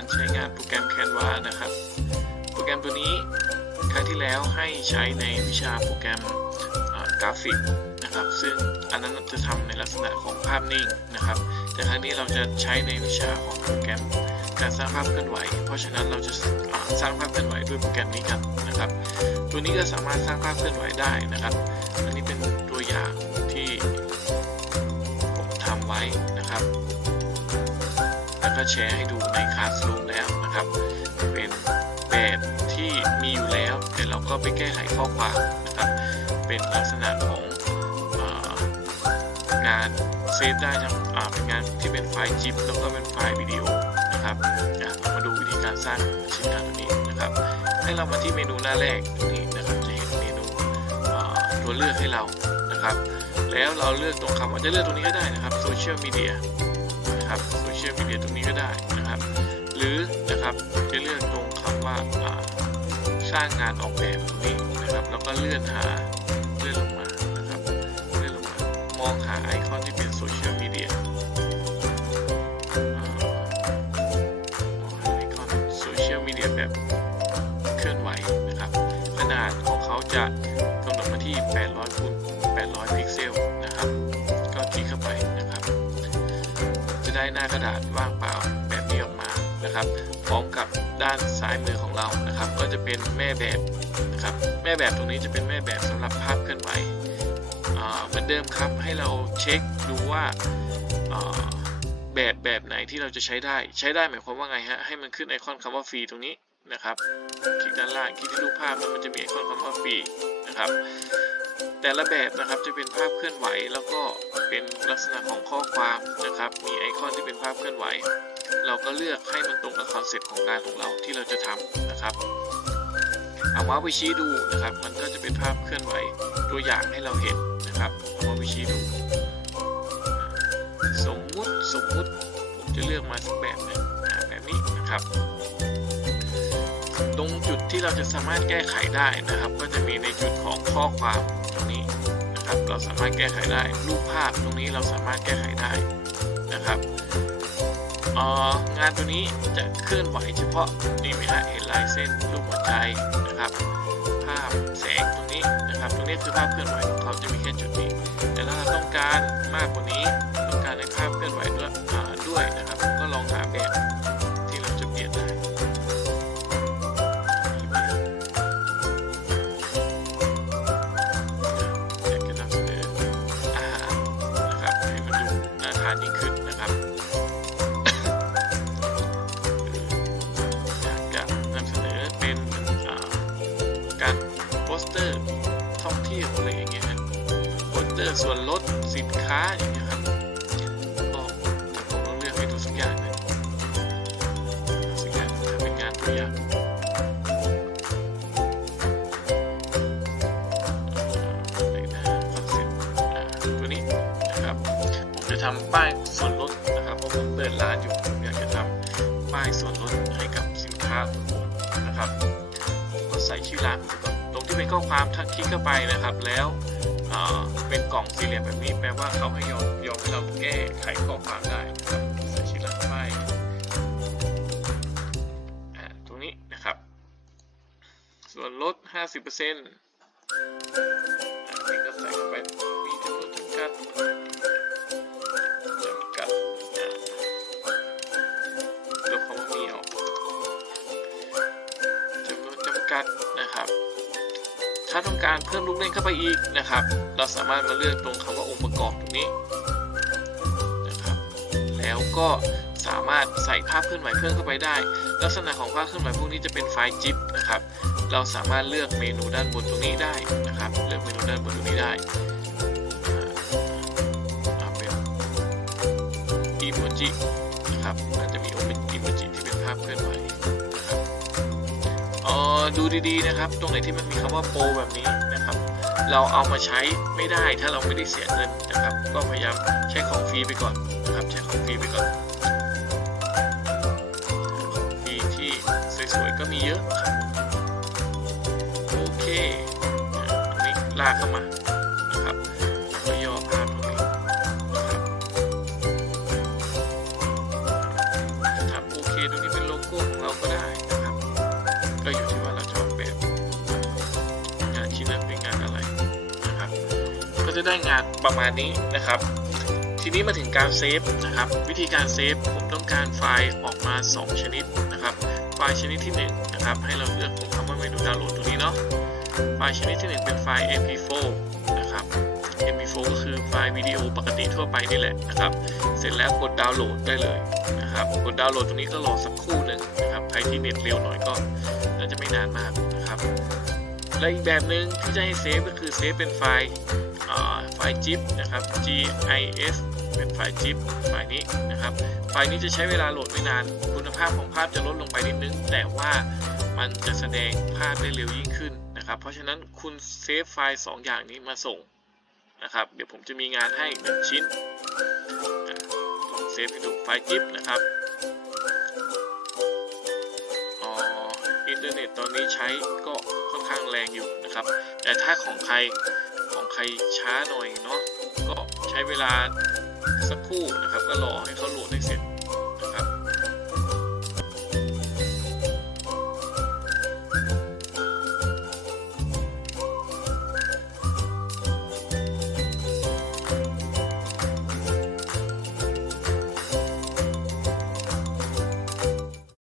การใช้งานโปรแกรม Canva นะครับ โปรแกรมตัวนี้ครั้งที่แล้วให้ใช้ในวิชาโปรแกรมกราฟิกนะครับ ซึ่งอันนั้นจะทำในลักษณะของภาพนิ่งนะครับ แต่ครั้งนี้เราจะใช้ในวิชาของโปรแกรมการสร้างภาพเคลื่อนไหว เพราะฉะนั้นเราจะาสร้างภาพเคลื่อนไหวด้วยโปรแกรมนี้กันนะครับ ตัวนี้ก็สามารถสร้างภาพเคลื่อนไหวได้นะครับ อันนี้เป็นตัวอย่าง แชร์ให้ดูในคลาส o ูมแล้วนะครับ เป็นแบบที่มีอยู่แล้ว แต่เราก็ไปแก้ไขข้อความนะครับ เป็นลักษณะขององานเซฟได้ทั้งอ่าเป็นงานที่เป็นไฟล์จิปแล้วก็เป็นไฟล์วิดีโอนะครับเรามาดูวิธีการสร้างชิ้นงานตัวนี้นะครับ ให้เรามาที่เมนูหน้าแรกตรงนี้นะครับจะเห็นเมนูตัวเลือกให้เรานะครับ แล้วเราเลือกตรงคำว่าจะเลือกตรงนี้ก็ได้นะครับโซเชียลมีเดียนะครับโซ เชียลมีเดียตรงนี้ก็ได้นะครับ หรือนะครับจะเลือกตรงคำว่าอ่าสร้างงานออกแบบตรงนี้นะครับ แล้วก็เลื่อนหาเลื่อนลงมานะครับเลื่อนลงมามองหาไอคอนที่เป็นโซเชียลมีเดีย ได้หน้ากระดาษว่างเปล่าแบบนี้ออกมานะครับ พร้อมกับด้านซ้ายมือของเรานะครับ ก็จะเป็นแม่แบบนะครับ แม่แบบตรงนี้จะเป็นแม่แบบสำหรับภาพเคลื่อนไหวเหมือนเดิมครับให้เราเช็คดูว่าอ่าแบบแบบไหนที่เราจะใช้ได้ ใช้ได้หมายความว่าไงฮะให้มันขึ้นไอคอนคำว่าฟรีตรงนี้นะครับ คลิกด้านล่างคลิกที่รูปภาพแล้วมันจะมีไอคอนคำว่าฟรีนะครับ แต่ละแบบนะครับจะเป็นภาพเคลื่อนไหว แล้วก็เป็นลักษณะของข้อความนะครับ มีไอคอนที่เป็นภาพเคลื่อนไหว เราก็เลือกให้มันตรงกับคอนเซ็ปต์ของงานของเราที่เราจะทำนะครับ เอามาไปชี้ดูนะครับ มันก็จะเป็นภาพเคลื่อนไหวตัวอย่างให้เราเห็นนะครับ เอามาไปชี้ดู สมมุติสมมุติผมจะเลือกมาสักแบบนึงแบบนี้นะครับตรงจุดที่เราจะสามารถแก้ไขได้นะครับ ก็จะมีในจุดของข้อความ นะครับ เราสามารถแก้ไขได้รูปภาพตรงนี้เราสามารถแก้ไขได้นะครับอ่องานตัวนี้จะเคลื่อนไหวเฉพาะนี่ไหมฮะเห็นลายเส้นรูปหัวใจนะครับ ภาพแสงตรงนี้นะครับตรงนี้คือภาพเคลื่อนไหวของเขาจะมีแค่จุดนี้ แต่ถ้าเราต้องการมากกว่านี้ ต้องการในภาพเคลื่อนไหวาทานยิ่งขึ้นนะครับอยากจะนำเสนอเป็นการโปสเตอร์ท่องเที่ยวอะไรอย่างเงี้ยครับโปสเตอร์ส่วนลดสินค้าอย่างเงี้ย ทำป้ายส่วนลดนะครับเพราะผมเปิดร้านอยู่ผมอยากจะทำป้ายส่วนลดให้กับสินค้าของผมนะครับผมก็ใส่ชื่อร้านตรงที่เป็นข้อความถ้าคลิกเข้าไปนะครับ แล้วเป็นกล่องสี่เหลี่ยมแบบนี้แปลว่าเขาให้ยอมยอมให้เราแก้ไขข้อความได้นะครับใส่ชื่อร้านปอ่าตรงนี้นะครับ ส่วนลด 50%อ ถ้าต้องการเพิ่มลูกเล่นเข้าไปอีกนะครับ เราสามารถมาเลือกตรงคำว่าองค์ประกอบตรงนี้นะครับ แล้วก็สามารถใส่ภาพเคลื่อนไหวเพิ่มเข้าไปได้ ลักษณะของภาพเคลื่อนไหวพวกนี้จะเป็นไฟล์จิปนะครับ เราสามารถเลือกเมนูด้านบนตรงนี้ได้นะครับ เลือกเมนูด้านบนตรงนี้ได้อาเอาเป็นอีโมจิ ดูดีๆนะครับ ตรงไหนที่มันมีคำว่าโปรแบบนี้นะครับ เราเอามาใช้ไม่ได้ถ้าเราไม่ได้เสียเงินนะครับ ก็พยายามใช้ของฟรีไปก่อนนะครับใช้ของฟรีไปก่อนของฟรีที่สวยๆก็มีเยอะครับโอเคอ่าตรงนี้ลากเข้ามานะครับก็ย่อภาพตรงนี้นะครับจะทำโอเคตรงนี้ ไปประมาณนี้นะครับ ทีนี้มาถึงการเซฟนะครับ วิธีการเซฟผมต้องการไฟล์ออกมา 2 ชนิดนะครับ ไฟล์ชนิดที่ 1 นะครับ ให้เราเลือกของคำว่าเมนูดาวน์โหลดตัวนี้เนาะไฟล์ชนิดที่ 1 เป็นไฟล์ mp4 นะครับ mp4 ก็คือไฟล์วิดีโอปกติทั่วไปนี่แหละนะครับ เสร็จแล้วกดดาวน์โหลดได้เลยนะครับ กดดาวน์โหลดตรงนี้ก็รอสักครู่หนึ่งนะครับ ใครที่เน็ตเร็วหน่อยก็น่าจะไม่นานมากนะครับ และอีกแบบหนึ่งที่จะให้เซฟก็คือเซฟเป็นไฟล์ ไฟล์ zip นะครับ gif เป็นไฟล์ zip ไฟล์นี้นะครับ ไฟล์นี้จะใช้เวลาโหลดไม่นาน คุณภาพของภาพจะลดลงไปนิดนึง แต่ว่ามันจะแสดงภาพได้เร็วยิ่งขึ้นนะครับ เพราะฉะนั้นคุณเซฟไฟล์ 2 อย่างนี้มาส่งนะครับ เดี๋ยวผมจะมีงานให้1ชิ้นลองเซฟให้ดูไฟล์ zip นะครับอ๋ออินเทอร์เน็ตตอนนี้ใช้ก็ค่อนข้างแรงอยู่นะครับ แต่ถ้าของใคร ครช้าหน่อยเนาะก็ใช้เวลาสักครู่นะครับ ก็รอให้เขาโหลดให้เสร็จ